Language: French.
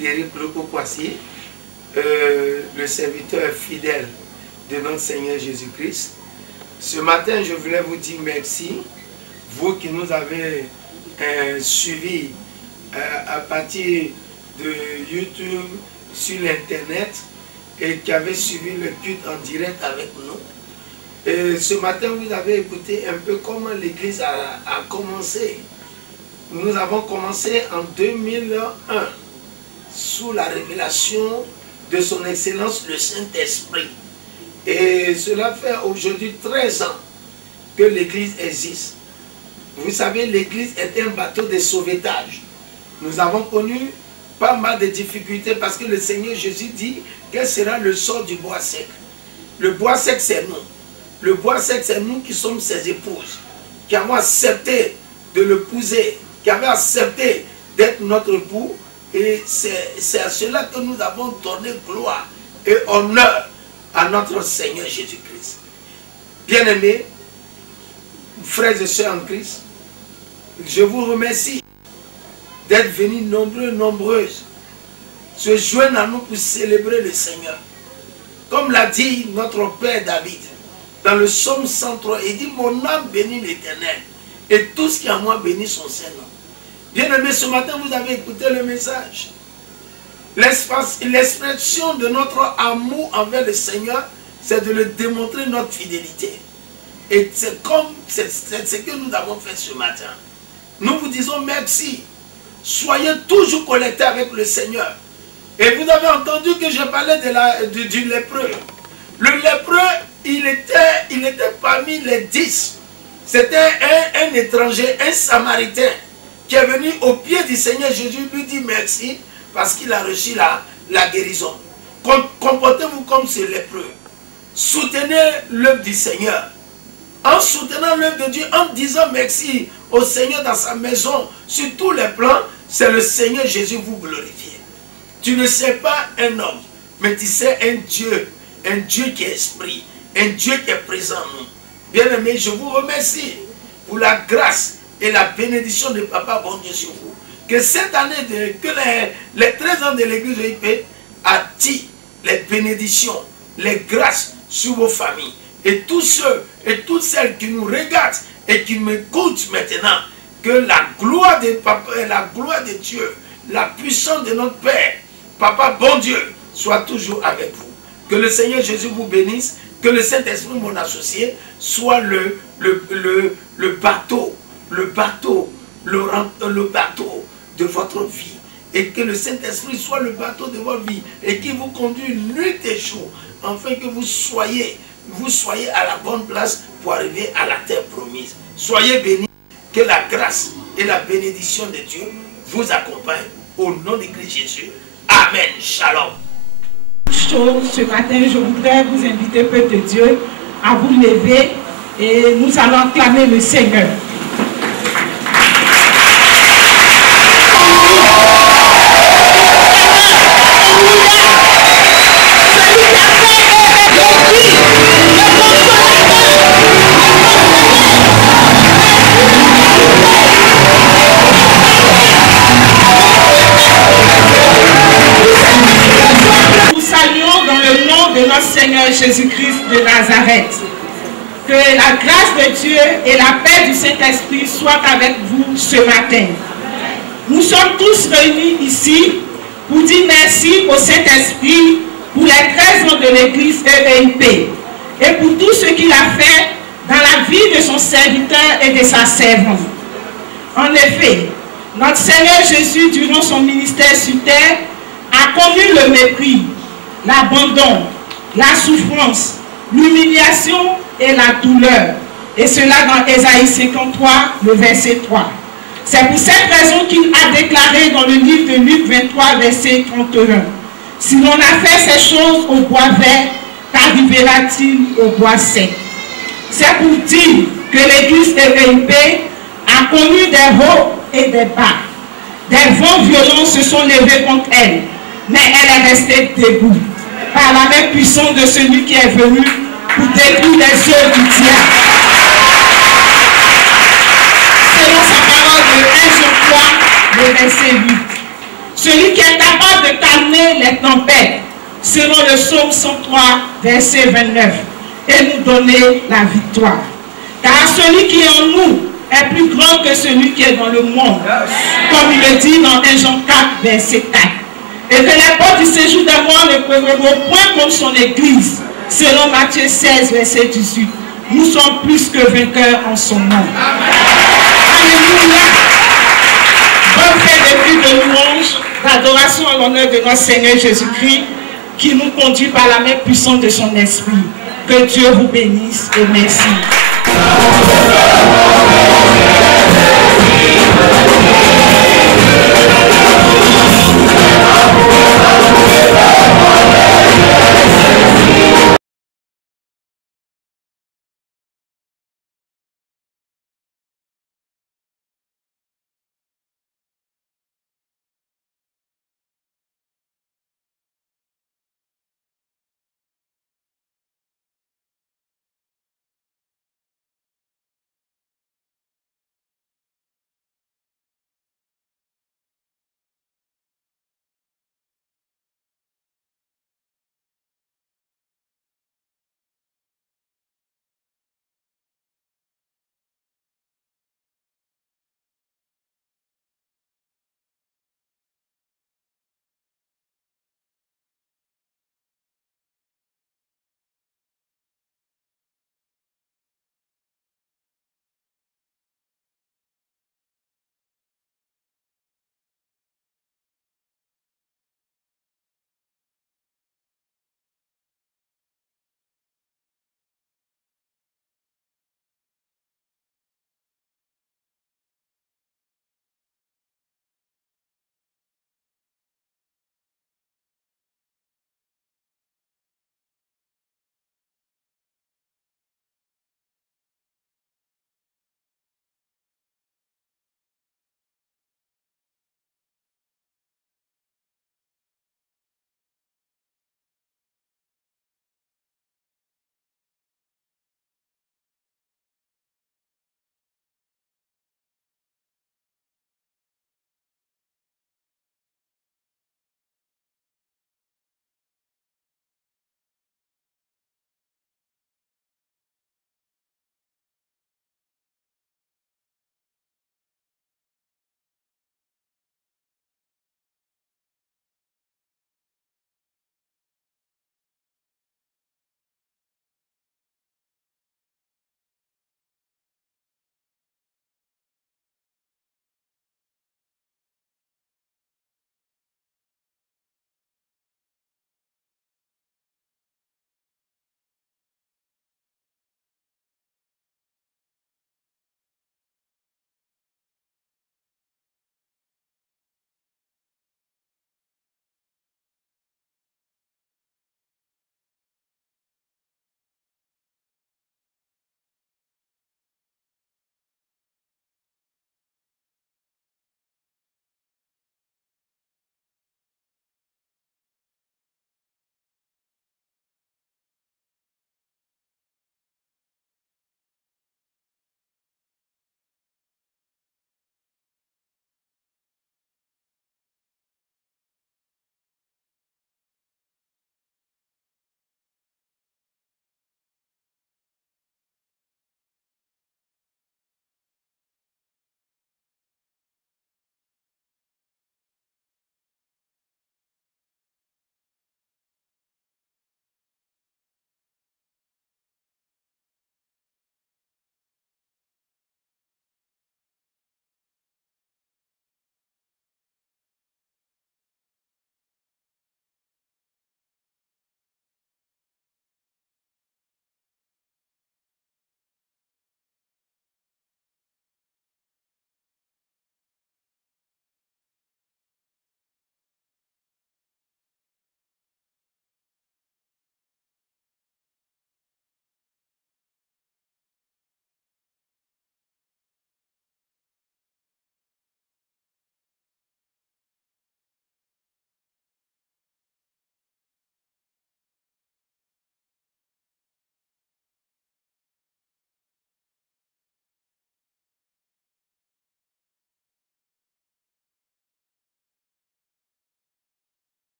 Frédéric Loco-Poissier, le serviteur fidèle de notre Seigneur Jésus-Christ. Ce matin, je voulais vous dire merci, vous qui nous avez suivis à partir de YouTube, sur l'Internet, et qui avez suivi le culte en direct avec nous. Et ce matin, vous avez écouté un peu comment l'Église a commencé. Nous avons commencé en 2001 sous la révélation de son Excellence le Saint-Esprit. Et cela fait aujourd'hui 13 ans que l'Église existe. Vous savez, l'Église est un bateau de sauvetage. Nous avons connu pas mal de difficultés parce que le Seigneur Jésus dit quel sera le sort du bois sec. Le bois sec, c'est nous. Le bois sec, c'est nous qui sommes ses épouses, qui avons accepté de l'épouser, qui avons accepté d'être notre époux. Et c'est à cela que nous avons donné gloire et honneur à notre Seigneur Jésus-Christ. Bien-aimés, frères et sœurs en Christ, je vous remercie d'être venus nombreux, nombreuses, se joindre à nous pour célébrer le Seigneur. Comme l'a dit notre Père David, dans le psaume 103, il dit « Mon âme bénit l'Éternel, et tout ce qui est en moi bénit son Saint-Nom. » Bien-aimés, ce matin, vous avez écouté le message. L'expression de notre amour envers le Seigneur, c'est de le démontrer notre fidélité. Et c'est ce que nous avons fait ce matin. Nous vous disons merci. Soyez toujours connectés avec le Seigneur. Et vous avez entendu que je parlais du lépreux. Le lépreux, il était parmi les 10. C'était un étranger, un samaritain, qui est venu au pied du Seigneur Jésus, lui dit merci, parce qu'il a reçu la guérison. Comportez-vous comme ce lépreux. Soutenez l'œuvre du Seigneur. En soutenant l'œuvre de Dieu, en disant merci au Seigneur dans sa maison, sur tous les plans, c'est le Seigneur Jésus vous glorifier. Tu ne sais pas un homme, mais tu sais un Dieu qui est esprit, un Dieu qui est présent en nous. Bien-aimés, je vous remercie pour la grâce et la bénédiction de Papa bon Dieu sur vous. Que cette année, que les 13 ans de l'église EIP attirent les bénédictions, les grâces sur vos familles. Et tous ceux et toutes celles qui nous regardent et qui m'écoutent maintenant, que la gloire de Papa et la gloire de Dieu, la puissance de notre Père, Papa bon Dieu, soit toujours avec vous. Que le Seigneur Jésus vous bénisse, que le Saint-Esprit, mon associé, soit le bateau de votre vie. Et que le Saint-Esprit soit le bateau de votre vie et qui vous conduit nuit et jour, afin que vous soyez à la bonne place pour arriver à la terre promise. Soyez bénis, que la grâce et la bénédiction de Dieu vous accompagnent au nom de Christ Jésus. Amen. Shalom. Ce matin, je voudrais vous inviter, peuple de Dieu, à vous lever et nous allons acclamer le Seigneur. Seigneur Jésus-Christ de Nazareth. Que la grâce de Dieu et la paix du Saint-Esprit soient avec vous ce matin. Nous sommes tous réunis ici pour dire merci au Saint-Esprit pour les 13 ans de l'Église EIP et pour tout ce qu'il a fait dans la vie de son serviteur et de sa servante. En effet, notre Seigneur Jésus, durant son ministère sur terre, a connu le mépris, l'abandon, la souffrance, l'humiliation et la douleur. Et cela dans Ésaïe 53, le verset 3. C'est pour cette raison qu'il a déclaré dans le livre de Luc 23, verset 31. Si l'on a fait ces choses au bois vert, qu'arrivera-t-il au bois sec? C'est pour dire que l'Église EIP a connu des hauts et des bas. Des vents violents se sont levés contre elle, mais elle est restée debout par la main puissante de celui qui est venu pour détruire les œuvres du diable. Selon sa parole de 1 Jean 3, le verset 8. Celui qui est capable de calmer les tempêtes, selon le psaume 103, verset 29, et nous donner la victoire. Car celui qui est en nous est plus grand que celui qui est dans le monde, comme il le dit dans 1 Jean 4, verset 4. Et que les portes du séjour des morts ne prévaudront point contre son église, selon Matthieu 16, verset 18. Nous sommes plus que vainqueurs en son nom. Alléluia. Bonne fête de vie, de louange, d'adoration à l'honneur de notre Seigneur Jésus-Christ, qui nous conduit par la main puissante de son esprit. Que Dieu vous bénisse et merci.